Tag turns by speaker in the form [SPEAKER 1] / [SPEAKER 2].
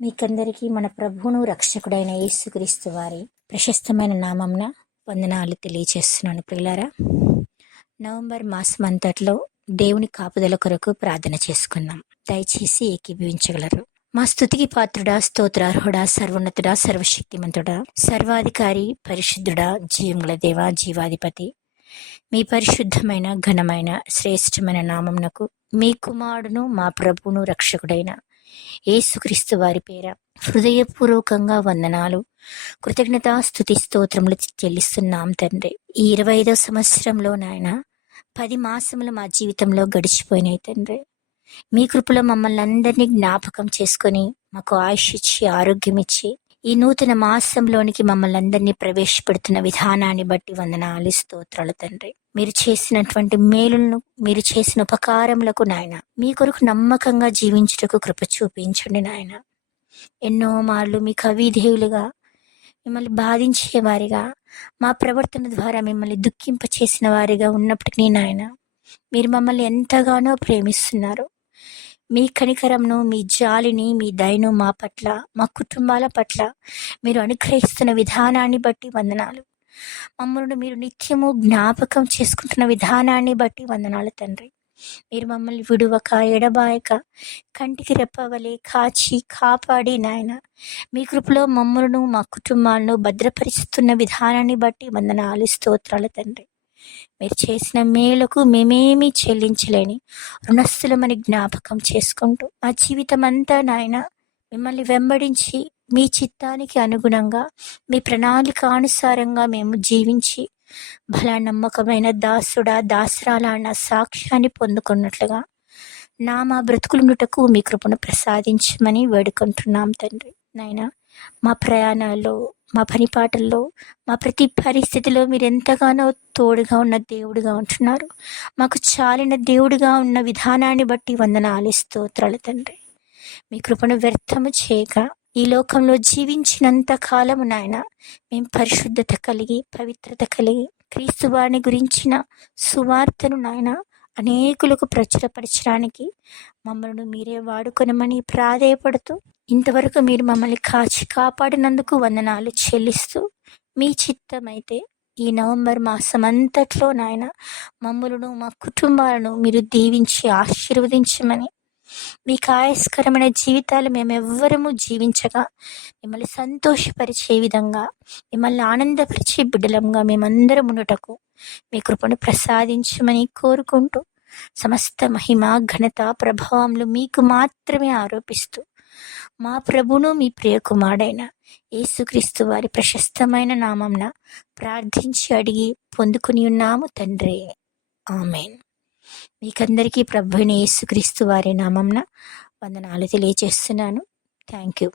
[SPEAKER 1] మీకందరికీ మన ప్రభువును రక్షకుడైన యేసుక్రీస్తు వారి ప్రశస్తమైన నామంన వందనాలు తెలియచేస్తున్నాను ప్రియులారా. నవంబర్ మాసం అంతట్లో దేవుని కాపుదల కొరకు ప్రార్థన చేసుకుందాం దయచేసి ఏకీభవించగలరు. మా స్థుతికి పాత్రుడా స్తోత్రార్హుడా సర్వోన్నతుడా సర్వశక్తిమంతుడా సర్వాధికారి పరిశుద్ధుడా జీవముల దేవ జీవాధిపతి. మీ పరిశుద్ధమైన ఘనమైన శ్రేష్టమైన నామంనకు మీ కుమారుడును మా ప్రభువును రక్షకుడైన ఏసుక్రీస్తు వారి పేర. హృదయపూర్వకంగా వందనాలు. కృతజ్ఞతా స్థుతి స్తోత్రములు చెల్లిస్తున్నాం తండ్రి. ఈ ఇరవై ఐదో సంవత్సరంలో నాయన పది మాసములు మా జీవితంలో గడిచిపోయినాయి తండ్రి. మీ కృపలో మమ్మల్ని అందరినీ జ్ఞాపకం చేసుకొని మాకు ఆయుష్ ఇచ్చి ఆరోగ్యం ఇచ్చి ఈ నూతన మాసంలోనికి మమ్మల్ని అందరినీ ప్రవేశపెడుతున్న విధానాన్ని బట్టి వందనాలు స్తోత్రాలు తండ్రి. మీరు చేసినటువంటి మేలులను మీరు చేసిన ఉపకారములకు నాయన మీ కొరకు నమ్మకంగా జీవించుటకు కృప చూపించండి నాయన. ఎన్నో మార్లు మీ కవిధేయులుగా మిమ్మల్ని బాధించే వారిగా మా ప్రవర్తన ద్వారా మిమ్మల్ని దుఃఖింప చేసిన వారిగా ఉన్నప్పటికీ నాయన మీరు మమ్మల్ని ఎంతగానో ప్రేమిస్తున్నారు. మీ కనికరంను మీ జాలిని మీ దయను మా పట్ల మా కుటుంబాల పట్ల మీరు అనుగ్రహిస్తున్న విధానాన్ని బట్టి వందనాలు. మమ్మల్ని మీరు నిత్యము జ్ఞాపకం చేసుకుంటున్న విధానాన్ని బట్టి వందనాలు తండ్రి. మీరు మమ్మల్ని విడువక ఎడబాయక కంటికి రెప్పవలే కాచి కాపాడి నాయన. మీ కృపలో మమ్మలను మా కుటుంబాలను భద్రపరుస్తున్న విధానాన్ని బట్టి వందనాలు స్తోత్రాలు తండ్రి. మీరు చేసిన మేలకు మేమేమీ చెల్లించలేని రుణస్థులమని జ్ఞాపకం చేసుకుంటూ మా జీవితం అంతా నాయన మిమ్మల్ని వెంబడించి మీ చిత్తానికి అనుగుణంగా మీ ప్రణాళిక అనుసారంగా మేము జీవించి బలా నమ్మకమైన దాసుడా దాసరాల అన్న సాక్ష్యాన్ని పొందుకున్నట్లుగా నా మా బ్రతుకులుండుటకు మీ కృపను ప్రసాదించమని వేడుకుంటున్నాం తండ్రి. నాయన మా ప్రయాణాల్లో మా పని పాటల్లో మా ప్రతి పరిస్థితిలో మీరు ఎంతగానో తోడుగా ఉన్న దేవుడిగా ఉంటున్నారు. మాకు చాలిన దేవుడిగా ఉన్న విధానాన్ని బట్టి వందనాలు స్తోత్రాలు తండ్రి. మీ కృపను వ్యర్థము చేయక ఈ లోకంలో జీవించినంత కాలము నాయన మేము పరిశుద్ధత కలిగి పవిత్రత కలిగి క్రీస్తువారిని గురించిన సువార్తను నాయన అనేకులకు ప్రచురపరచడానికి మమ్మల్ని మీరే వాడుకొనమని ప్రాధేయపడుతూ ఇంతవరకు మీరు మమ్మల్ని కాచి కాపాడినందుకు వందనాలు చెల్లిస్తూ మీ చిత్తమైతే ఈ నవంబర్ మాసం అంతట్లో నాయన మమ్మలను మా కుటుంబాలను మీరు దీవించి ఆశీర్వదించమని మీ కాయస్కరమైన జీవితాలు మేమెవ్వరము జీవించగా మిమ్మల్ని సంతోషపరిచే విధంగా మిమ్మల్ని ఆనందపరిచే బిడ్డలంగా మేమందరం ఉండటకు మీ కృపను ప్రసాదించమని కోరుకుంటూ సమస్త మహిమ ఘనత ప్రభావములు మీకు మాత్రమే ఆరోపిస్తూ మా ప్రభును మీ ప్రియకుమారుడైన యేసుక్రీస్తు వారి ప్రశస్తమైన నామంన ప్రార్థించి అడిగి పొందుకుని ఉన్నాము తండ్రి. ఆమెన్. మీకందరికీ ప్రభుని యేసుక్రీస్తు వారి నామంన వందనాలు తెలియజేస్తున్నాను. Thank you.